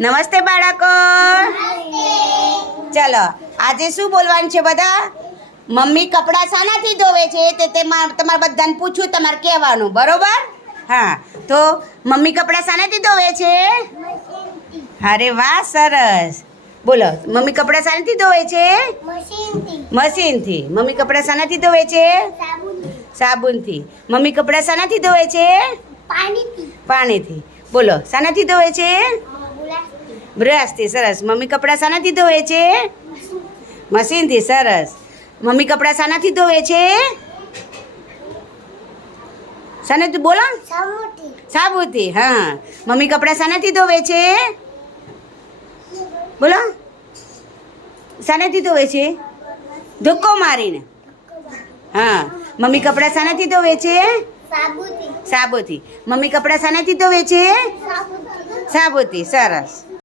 નમસ્તે બાળકો. ચલો આજે શું બોલવાનું છે બધા? મમ્મી કપડાં શાનાથી ધોવે છે તે તમારે બધાને પૂછું, તમારે કહેવાનું, બરોબર? હા, તો મમ્મી કપડાં શાનાથી ધોવે છે? અરે વાહ, સરસ. બોલો, મમ્મી કપડાં શાનાથી ધોવે છે? મશીનથી. મમ્મી કપડાં શાનાથી ધોવે છે? સાબુનથી. મમ્મી કપડાં શાનાથી ધોવે છે? પાણીથી. બોલો, શાનાથી ધોવે છે? બ્રશથી. સરસ. મમ્મી કપડાં શાનાથી ધોવે છે? મશીનથી. સરસ. મમ્મી કપડાં શાનાથી ધોવે છે? શાનાથી? બોલો. સાબુથી. હા. મમ્મી કપડાં શાનાથી ધોવે છે? બોલો. શાનાથી ધોવે છે? ધક્કો મારીને. હા. મમ્મી કપડાં શાનાથી ધોવે છે? સાબુથી. મમ્મી કપડાં શાનાથી ધોવે છે? સાબુથી. સરસ.